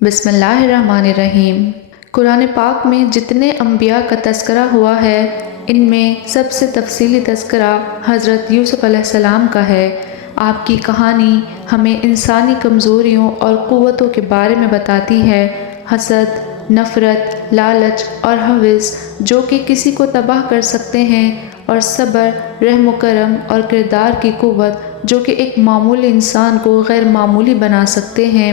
بسم اللہ الرحمن الرحیم۔ قرآن پاک میں جتنے انبیاء کا تذکرہ ہوا ہے ان میں سب سے تفصیلی تذکرہ حضرت یوسف علیہ السلام کا ہے۔ آپ کی کہانی ہمیں انسانی کمزوریوں اور قوتوں کے بارے میں بتاتی ہے۔ حسد، نفرت، لالچ اور ہوس جو کہ کسی کو تباہ کر سکتے ہیں، اور صبر، رحم و کرم اور کردار کی قوت جو کہ ایک معمولی انسان کو غیر معمولی بنا سکتے ہیں۔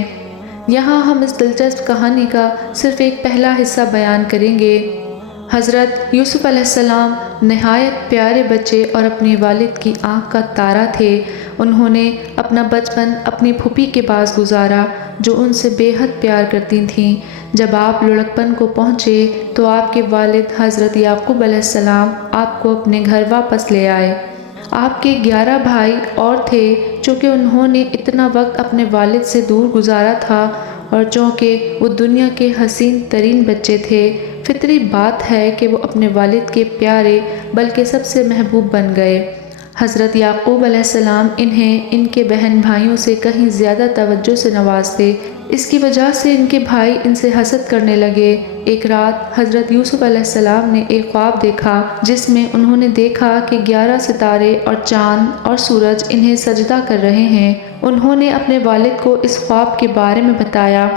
یہاں ہم اس دلچسپ کہانی کا صرف ایک پہلا حصہ بیان کریں گے۔ حضرت یوسف علیہ السلام نہایت پیارے بچے اور اپنے والد کی آنکھ کا تارا تھے۔ انہوں نے اپنا بچپن اپنی پھوپھی کے پاس گزارا جو ان سے بے حد پیار کرتی تھیں۔ جب آپ لڑکپن کو پہنچے تو آپ کے والد حضرت یعقوب علیہ السلام آپ کو اپنے گھر واپس لے آئے۔ آپ کے 11 بھائی اور تھے چونکہ انہوں نے اتنا وقت اپنے والد سے دور گزارا تھا، اور چونکہ وہ دنیا کے حسین ترین بچے تھے، فطری بات ہے کہ وہ اپنے والد کے پیارے بلکہ سب سے محبوب بن گئے۔ حضرت یعقوب علیہ السلام انہیں ان کے بہن بھائیوں سے کہیں زیادہ توجہ سے نوازتے۔ اس کی وجہ سے ان کے بھائی ان سے حسد کرنے لگے۔ ایک رات حضرت یوسف علیہ السلام نے ایک خواب دیکھا جس میں انہوں نے دیکھا کہ 11 ستارے اور چاند اور سورج انہیں سجدہ کر رہے ہیں۔ انہوں نے اپنے والد کو اس خواب کے بارے میں بتایا۔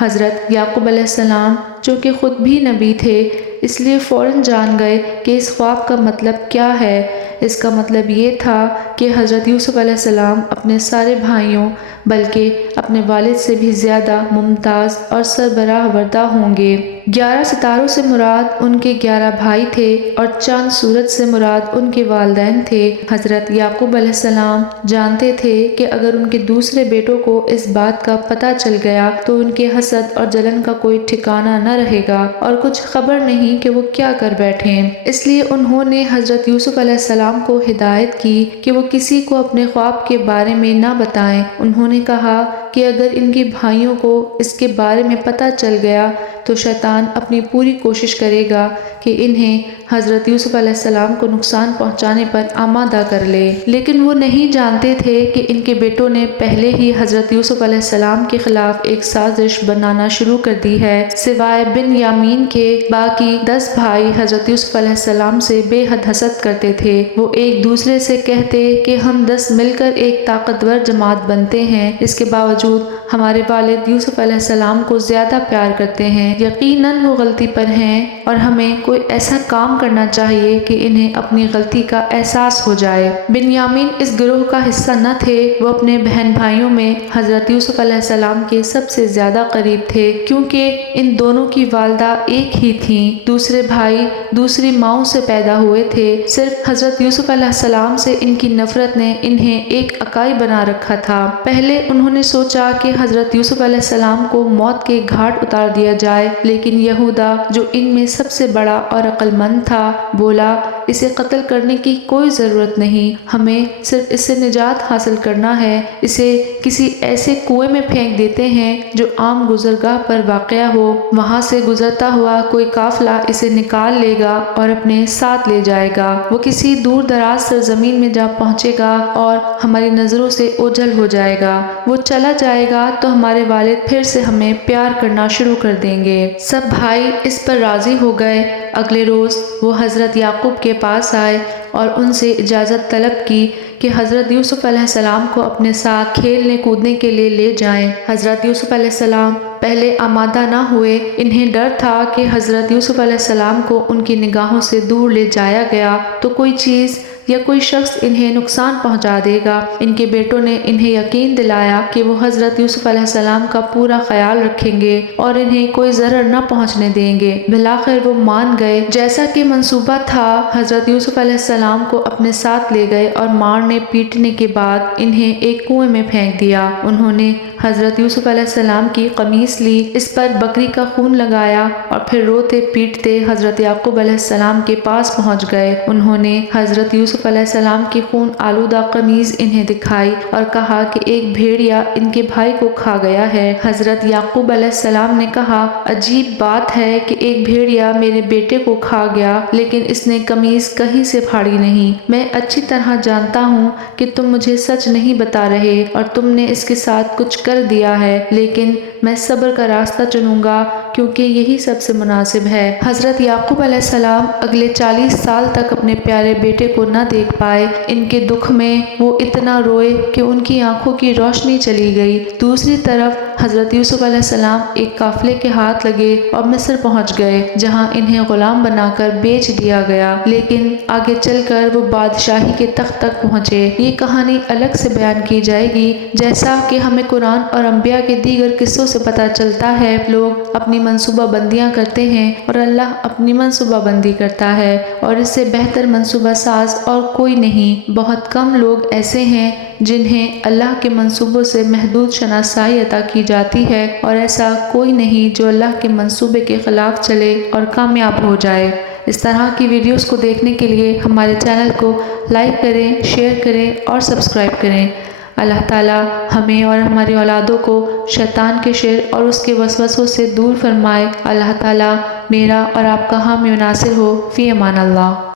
حضرت یعقوب علیہ السلام چونکہ خود بھی نبی تھے اس لیے فوراً جان گئے کہ اس خواب کا مطلب کیا ہے۔ اس کا مطلب یہ تھا کہ حضرت یوسف علیہ السلام اپنے سارے بھائیوں بلکہ اپنے والد سے بھی زیادہ ممتاز اور سربراہ وردہ ہوں گے۔ 11 ستاروں سے مراد ان کے 11 بھائی تھے اور چاند سورج سے مراد ان کے والدین تھے۔ حضرت یعقوب علیہ السلام جانتے تھے کہ اگر ان کے دوسرے بیٹوں کو اس بات کا پتہ چل گیا تو ان کے حسد اور جلن کا کوئی ٹھکانہ نہ رہے گا اور کچھ خبر نہیں کہ وہ کیا کر بیٹھیں۔ اس لیے انہوں نے حضرت یوسف علیہ السلام کو ہدایت کی کہ وہ کسی کو اپنے خواب کے بارے میں نہ بتائیں۔ انہوں نے کہا کہ اگر ان کے بھائیوں کو اس کے بارے میں پتہ چل گیا تو شیطان اپنی پوری کوشش کرے گا کہ انہیں حضرت یوسف علیہ السلام کو نقصان پہنچانے پر آمادہ کر لے۔ لیکن وہ نہیں جانتے تھے کہ ان کے بیٹوں نے پہلے ہی حضرت یوسف علیہ السلام کے خلاف ایک سازش بنانا شروع کر دی ہے۔ سوائے بن یامین کے باقی 10 بھائی حضرت یوسف علیہ السلام سے بے حد حسد کرتے تھے۔ وہ ایک دوسرے سے کہتے کہ ہم 10 مل کر ایک طاقتور جماعت بنتے ہیں، اس کے باوجود ہمارے والد یوسف علیہ السلام کو زیادہ پیار کرتے ہیں۔ یقیناً وہ غلطی پر ہیں اور ہمیں کوئی ایسا کام کرنا چاہیے کہ انہیں اپنی غلطی کا احساس ہو جائے۔ بن یامین اس گروہ کا حصہ نہ تھے۔ وہ اپنے بہن بھائیوں میں حضرت یوسف علیہ السلام کے سب سے زیادہ قریب تھے کیونکہ ان دونوں کی والدہ ایک ہی تھیں۔ دوسرے بھائی دوسری ماؤں سے پیدا ہوئے تھے۔ صرف حضرت یوسف علیہ السلام سے ان کی نفرت نے انہیں ایک اکائی بنا رکھا تھا۔ پہلے انہوں نے سوچا کہ حضرت یوسف علیہ السلام کو موت کے گھاٹ اتار دیا جائے، لیکن یہودا جو ان میں سب سے بڑا اور عقل مند تھا بولا اسے قتل کرنے کی کوئی ضرورت نہیں، ہمیں صرف اس سے نجات حاصل کرنا ہے۔ اسے کسی ایسے کنویں میں پھینک دیتے ہیں جو عام گزرگاہ پر واقع ہو، وہاں سے گزرتا ہوا کوئی قافلہ اسے نکال لے گا اور اپنے ساتھ لے جائے گا۔ وہ کسی دور دراز سرزمین میں جا پہنچے گا اور ہماری نظروں سے اوجھل ہو جائے گا۔ وہ چلا جائے گا تو ہمارے والد پھر سے ہمیں پیار کرنا شروع کر دیں گے۔ سب بھائی اس پر راضی ہو گئے۔ اگلے روز وہ حضرت یعقوب کے پاس آئے اور ان سے اجازت طلب کی کہ حضرت یوسف علیہ السلام کو اپنے ساتھ کھیلنے کودنے کے لیے لے جائیں۔ حضرت یوسف علیہ السلام پہلے آمادہ نہ ہوئے۔ انہیں ڈر تھا کہ حضرت یوسف علیہ السلام کو ان کی نگاہوں سے دور لے جایا گیا تو کوئی چیز یا کوئی شخص انہیں نقصان پہنچا دے گا۔ ان کے بیٹوں نے انہیں یقین دلایا کہ وہ حضرت یوسف علیہ السلام کا پورا خیال رکھیں گے اور انہیں کوئی ضرر نہ پہنچنے دیں گے۔ بالآخر وہ مان گئے۔ جیسا کہ منصوبہ تھا حضرت یوسف علیہ السلام کو اپنے ساتھ لے گئے اور مارنے پیٹنے کے بعد انہیں ایک کنویں میں پھینک دیا۔ انہوں نے حضرت یوسف علیہ السلام کی قمیص لی، اس پر بکری کا خون لگایا اور پھر روتے پیٹتے حضرت یعقوب علیہ السلام کے پاس پہنچ گئے۔ انہوں نے حضرت یوسف علیہ السلام کی خون آلودہ قمیض انہیں دکھائی اور کہا کہ ایک بھیڑیا ان کے بھائی کو کھا گیا ہے۔ حضرت یعقوب علیہ السلام نے کہا عجیب بات ہے کہ ایک بھیڑیا میرے بیٹے کو کھا گیا لیکن اس نے قمیض کہیں سے پھاڑی نہیں۔ میں اچھی طرح جانتا ہوں کہ تم مجھے سچ نہیں بتا رہے اور تم نے اس کے ساتھ کچھ کر دیا ہے، لیکن میں صبر کا راستہ چنوں گا کیونکہ یہی سب سے مناسب ہے۔ حضرت یعقوب علیہ السلام اگلے 40 سال تک اپنے پیارے بیٹے کو نہ دیکھ پائے۔ ان کے دکھ میں وہ اتنا روئے کہ ان کی آنکھوں کی روشنی چلی گئی۔ دوسری طرف حضرت یوسف علیہ السلام ایک قافلے کے ہاتھ لگے اور مصر پہنچ گئے، جہاں انہیں غلام بنا کر بیچ دیا گیا، لیکن آگے چل کر وہ بادشاہی کے تخت تک پہنچے۔ یہ کہانی الگ سے بیان کی جائے گی، جیسا کہ ہمیں قرآن اور انبیاء کے دیگر قصوں سے پتہ چلتا ہے۔ لوگ اپنی منصوبہ بندیاں کرتے ہیں اور اللہ اپنی منصوبہ بندی کرتا ہے، اور اس سے بہتر منصوبہ ساز اور کوئی نہیں۔ بہت کم لوگ ایسے ہیں جنہیں اللہ کے منصوبوں سے محدود شناسائی عطا کی جاتی ہے، اور ایسا کوئی نہیں جو اللہ کے منصوبے کے خلاف چلے اور کامیاب ہو جائے۔ اس طرح کی ویڈیوز کو دیکھنے کے لیے ہمارے چینل کو لائک کریں، شیئر کریں اور سبسکرائب کریں۔ اللہ تعالی ہمیں اور ہماری اولادوں کو شیطان کے شر اور اس کے وسوسوں سے دور فرمائے۔ اللہ تعالی میرا اور آپ کا حامی و ناصر ہو۔ فی امان اللہ۔